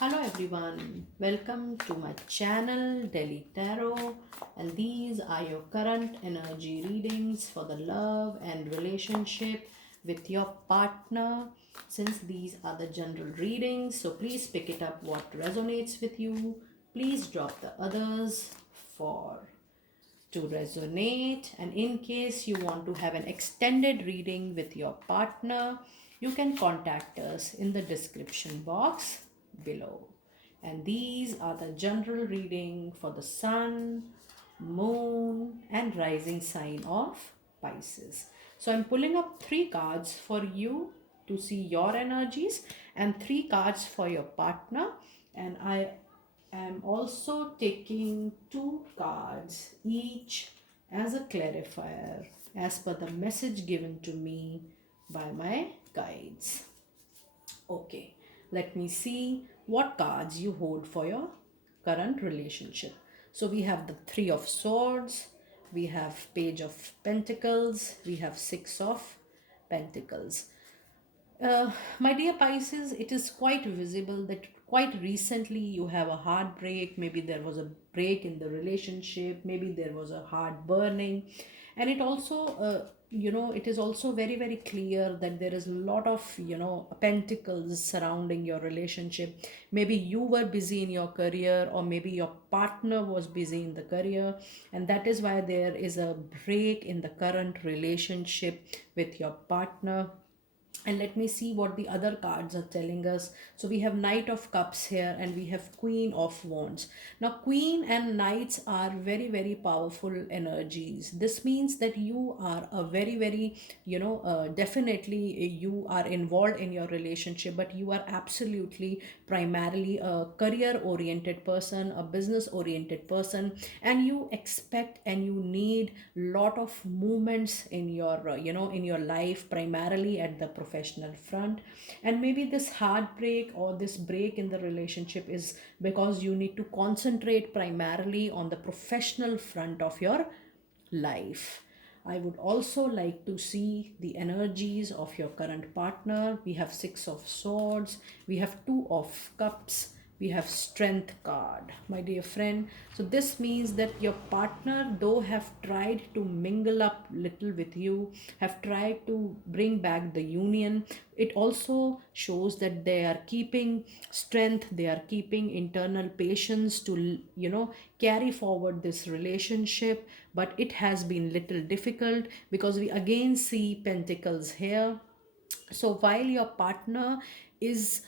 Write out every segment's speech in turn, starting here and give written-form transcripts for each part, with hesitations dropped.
Hello everyone, welcome to my channel Delhi Tarot, and these are your current energy readings for the love and relationship with your partner. Since these are the general readings, so please pick it up what resonates with you. Please drop the others for to resonate, and in case you want to have an extended reading with your partner, you can contact us in the description box below. And these are the general reading for the sun, moon and rising sign of Pisces. So I'm pulling up three cards for you to see your energies and three cards for your partner, and I am also taking two cards each as a clarifier as per the message given to me by my guides. Okay, let me see what cards you hold for your current relationship. So we have the Three of Swords, we have Page of Pentacles, we have Six of Pentacles. My dear Pisces, it is quite visible that quite recently you have a heartbreak. Maybe there was a break in the relationship, maybe there was a heart burning, and it also, it is also very, very clear that there is a lot of, pentacles surrounding your relationship. Maybe you were busy in your career, or maybe your partner was busy in the career, and that is why there is a break in the current relationship with your partner. And let me see what the other cards are telling us. So we have Knight of Cups here, and we have Queen of Wands. Now Queen and Knights are very, very powerful energies. This means that you are a very, very, definitely you are involved in your relationship, but you are absolutely primarily a career oriented person, a business oriented person, and you expect and you need lot of movements in your in your life, primarily at the professional front. And maybe this heartbreak or this break in the relationship is because you need to concentrate primarily on the professional front of your life. I would also like to see the energies of your current partner. We have Six of Swords, we have Two of Cups, we have Strength card, my dear friend. So this means that your partner, though have tried to mingle up little with you, have tried to bring back the union, it also shows that they are keeping strength, they are keeping internal patience to carry forward this relationship. But it has been little difficult because we again see pentacles here. So while your partner is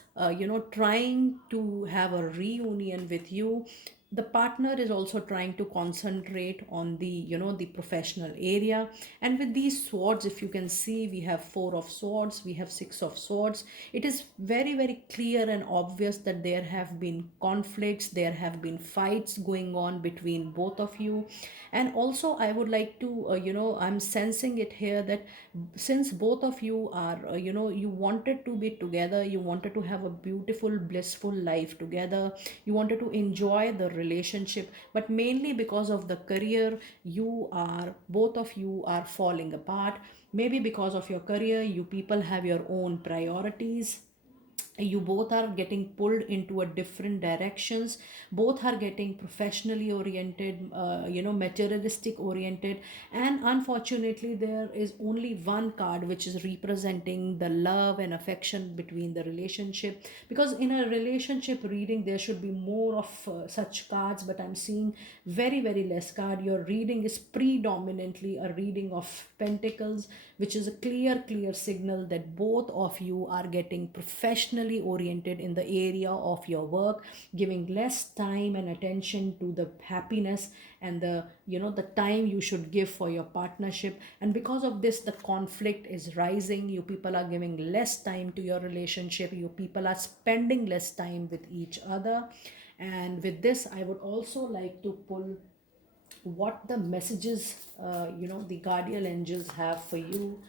trying to have a reunion with you, the partner is also trying to concentrate on the the professional area. And with these swords, if you can see, we have Four of Swords, we have Six of Swords. It is very, very clear and obvious that there have been conflicts, there have been fights going on between both of you. And also I would like to I'm sensing it here that since both of you are you wanted to be together, you wanted to have a beautiful blissful life together, you wanted to enjoy the relationship, but mainly because of the career, both of you are falling apart. Maybe because of your career, you people have your own priorities, you both are getting pulled into a different directions, both are getting professionally oriented, materialistic oriented. And unfortunately there is only one card which is representing the love and affection between the relationship, because in a relationship reading there should be more of such cards, but I'm seeing very, very less card. Your reading is predominantly a reading of pentacles, which is a clear signal that both of you are getting professionally oriented in the area of your work, giving less time and attention to the happiness and the the time you should give for your partnership. And because of this, the conflict is rising. You people are giving less time to your relationship, you people are spending less time with each other. And with this, I would also like to pull what the messages the guardian angels have for you.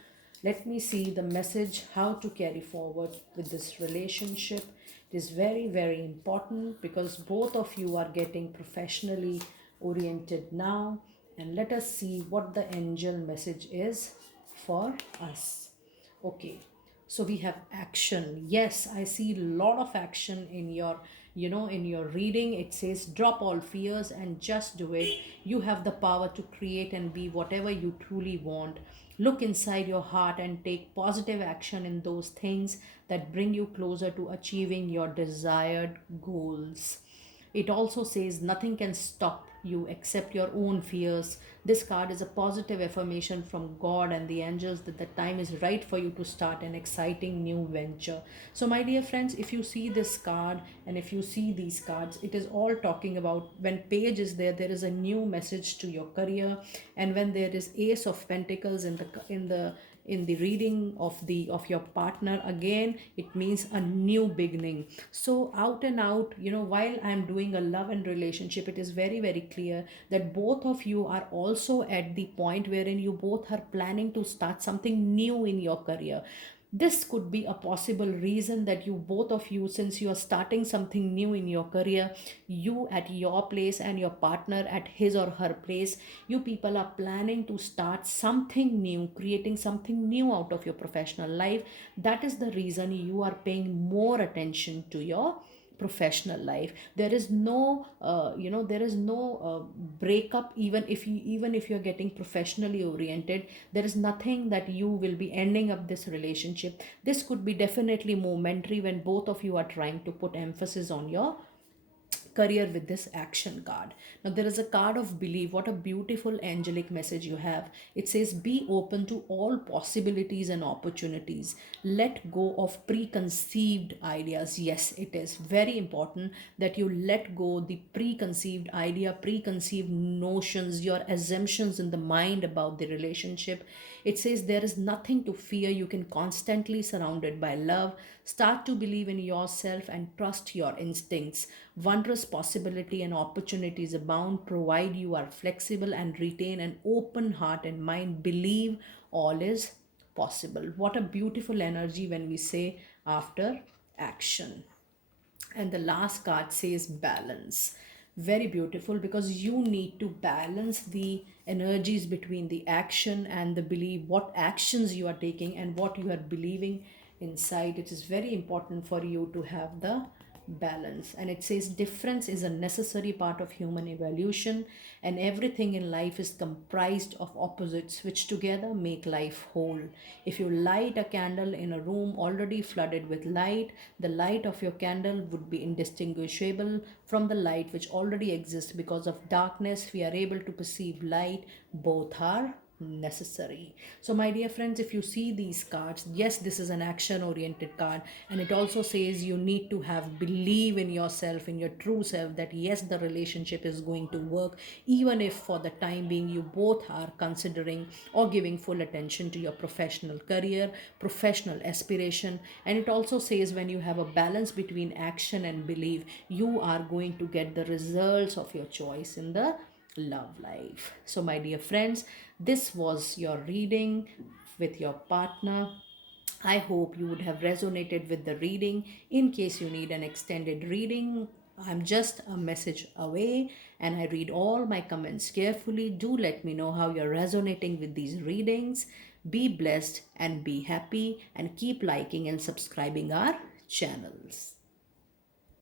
Let me see the message, how to carry forward with this relationship. It is very, very important because both of you are getting professionally oriented now. And let us see what the angel message is for us. Okay, So we have action. Yes, I see a lot of action in your, in your reading. It says drop all fears and just do it. You have the power to create and be whatever you truly want. Look inside your heart and take positive action in those things that bring you closer to achieving your desired goals. It also says nothing can stop you except your own fears. This card is a positive affirmation from God and the angels that the time is right for you to start an exciting new venture. So, my dear friends, if you see this card and if you see these cards, it is all talking about when page is there, there is a new message to your career, and when there is Ace of Pentacles in the reading of your partner, again it means a new beginning. So out and out, while I'm doing a love and relationship, it is very very clear that both of you are also at the point wherein you both are planning to start something new in your career. This could be a possible reason that you both of you, since you are starting something new in your career, you at your place and your partner at his or her place, you people are planning to start something new, creating something new out of your professional life. That is the reason you are paying more attention to your professional life. There is no there is no breakup. Even if you're getting professionally oriented, there is nothing that you will be ending up this relationship. This could be definitely momentary when both of you are trying to put emphasis on your career with this action card. Now, there is a card of belief. What a beautiful angelic message you have. It says, be open to all possibilities and opportunities. Let go of preconceived ideas. Yes, it is very important that you let go the preconceived idea, preconceived notions, your assumptions in the mind about the relationship. It says there is nothing to fear. You can constantly surrounded by love. Start to believe in yourself and trust your instincts. Wondrous possibility and opportunities abound, provide you are flexible and retain an open heart and mind. Believe all is possible. What a beautiful energy when we say after action. And the last card says balance. Very beautiful, because you need to balance the energies between the action and the belief, what actions you are taking and what you are believing inside. It is very important for you to have the balance. And it says difference is a necessary part of human evolution, and everything in life is comprised of opposites which together make life whole. If you light a candle in a room already flooded with light, the light of your candle would be indistinguishable from the light which already exists. Because of darkness we are able to perceive light. Both are necessary. So my dear friends, if you see these cards, yes, this is an action oriented card, and it also says you need to have believe in yourself, in your true self, that yes, the relationship is going to work, even if for the time being you both are considering or giving full attention to your professional career, professional aspiration. And it also says when you have a balance between action and belief, you are going to get the results of your choice in the love life. So my dear friends, this was your reading with your partner. I hope you would have resonated with the reading. In case you need an extended reading, I'm just a message away and I read all my comments carefully. Do let me know how you're resonating with these readings. Be blessed and be happy, and keep liking and subscribing our channels.